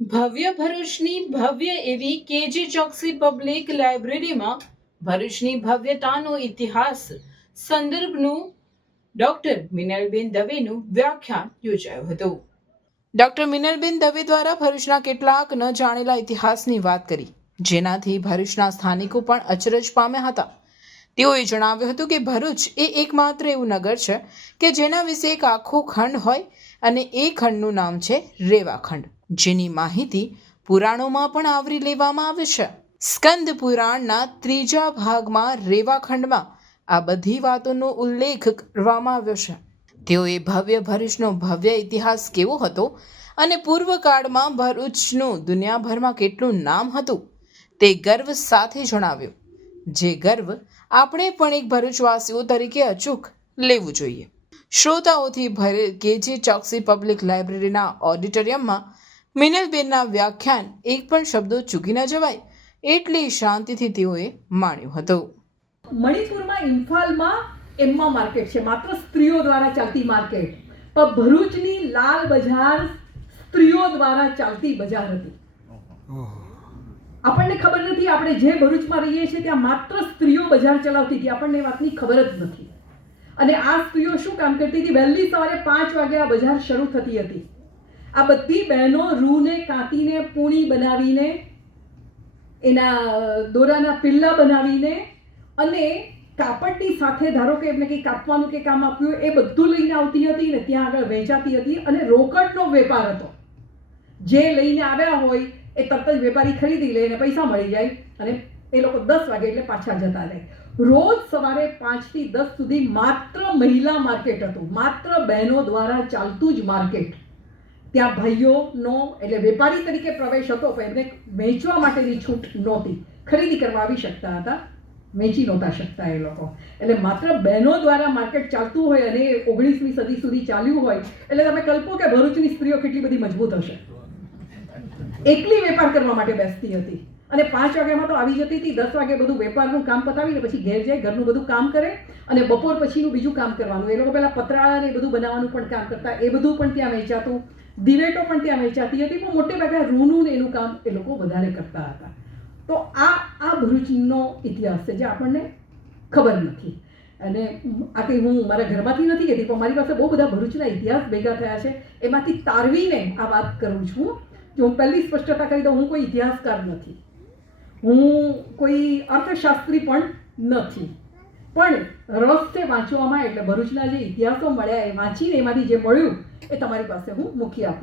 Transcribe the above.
ભવ્ય ભરૂચની ભવ્ય એવી કેજી ચોકસી પબ્લિક લાઇબ્રેરીમાં ભરૂચની ભવ્યતાનો ઇતિહાસ સંદર્ભનું ડોક્ટર મિનલબેન દવેનું વ્યાખ્યાન યોજાયું હતું. ડોક્ટર મિનલબેન દવે દ્વારા ભરૂચના કેટલાક ન જાણેલા ઇતિહાસની વાત કરી, જેનાથી ભરૂચના સ્થાનિકો પણ અચરજ પામ્યા હતા. તેઓએ જણાવ્યું હતું કે ભરૂચ એ એકમાત્ર એવું નગર છે કે જેના વિશે એક આખો ખંડ હોય અને એ ખંડનું નામ છે રેવા ખંડ, જેની માહિતી પુરાણોમાં પણ આવરી લેવામાં આવે છે. સ્કંદ પુરાણના 3જા ભાગમાં રેવા ખંડમાં આ બધી વાતોનો ઉલ્લેખ કરવામાં આવ્યો છે. તેઓએ ભવ્ય ભરૂચનો ભવ્ય ઇતિહાસ કેવો હતો અને પૂર્વકાળમાં ભરૂચનું દુનિયાભરમાં કેટલું નામ હતું તે ગર્વ સાથે જણાવ્યું, જે ગર્વ આપણે પણ એક ભરૂચવાસીઓ તરીકે અચૂક લેવું જોઈએ. શ્રોતાઓથી ભરેલ કેજી ચોકસી પબ્લિક લાઇબ્રેરીના ઓડિટોરિયમમાં મિનલબેનના વ્યાખ્યાન એક પણ શબ્દો ચૂકી ન જવાય એટલી શાંતિથી તેઓએ માણ્યું હતું. મણિપુરમાં ઇમ્ફાલમાં એમ્મા માર્કેટ છે, માત્ર સ્ત્રીઓ દ્વારા ચાલતી માર્કેટ. પણ ભરૂચની લાલ બજાર સ્ત્રીઓ દ્વારા ચાલતી બજાર હતી. આપણને ખબર નથી, આપણે જે ભરૂચમાં રહીએ છીએ ત્યાં માત્ર સ્ત્રીઓ બજાર ચલાવતી હતી, આપણને એ વાતની ખબર જ નથી. અને આ સ્ત્રીઓ શું કામ કરતી હતી? વહેલી સવારે 5 વાગે આ બજાર શરૂ થતી હતી. આ બધી બહેનો રૂને કાંતીને પૂણી બનાવીને, એના દોરાના પિલ્લા બનાવીને અને કાપડની સાથે ધારો કે એમને કંઈ કાપવાનું કે કામ આપ્યું એ બધું લઈને આવતી હતી ને ત્યાં આગળ વેચાતી હતી. અને રોકડનો વેપાર હતો. જે લઈને આવ્યા હોય એ તરત જ વેપારી ખરીદી લે અને પૈસા મળી જાય અને એ લોકો 10 વાગે એટલે પાછા જતા રહે. રોજ સવારે 5 થી 10 સુધી માત્ર મહિલા માર્કેટ હતું, માત્ર બહેનો દ્વારા ચાલતું જ માર્કેટ. ત્યાં ભાઈઓનો એટલે વેપારી તરીકે પ્રવેશ હતો, પણ એમને વેચવા માટેની છૂટ નહોતી. ખરીદી કરવા આવી શકતા હતા, વેચી નહોતા શકતા એ લોકો. એટલે માત્ર બહેનો દ્વારા માર્કેટ ચાલતું હોય અને 19મી સદી સુધી ચાલ્યું હોય એટલે તમે કલ્પો કે ભરૂચની સ્ત્રીઓ કેટલી બધી મજબૂત હશે. એકલી વેપાર કરવા માટે બેસતી હતી અને 5 વાગ્યામાં તો આવી જતી હતી. 10 વાગે બધું વેપારનું કામ પતાવીને પછી ઘેર જાય, ઘરનું બધું કામ કરે અને બપોર પછીનું બીજું કામ કરવાનું. એ લોકો પહેલાં પતરાળા ને બધું બનાવવાનું પણ કામ કરતા, એ બધું પણ ત્યાં વેચાતું. દિવેટો પણ ત્યાં વેચાતી હતી, પણ મોટે ભાગે રૂનું ને એનું કામ એ લોકો વધારે કરતા હતા. તો આ ભરૂચનો ઇતિહાસ છે જે આપણને ખબર નથી. અને આ કંઈ હું મારા ઘરમાંથી નથી કહેતી, પણ મારી પાસે બહુ બધા ભરૂચના ઇતિહાસ ભેગા થયા છે, એમાંથી તારવીને આ વાત કરું છું. જો હું પહેલી સ્પષ્ટતા કરી દઉં, હું કોઈ ઇતિહાસકાર નથી, હું કોઈ અર્થશાસ્ત્રી પણ નથી, પણ રસ છે વાંચવામાં. એટલે ભરૂચના જે ઇતિહાસો મળ્યા એ વાંચીને એમાંથી જે મળ્યું એ તમારી પાસે હું મૂકી આપું છું.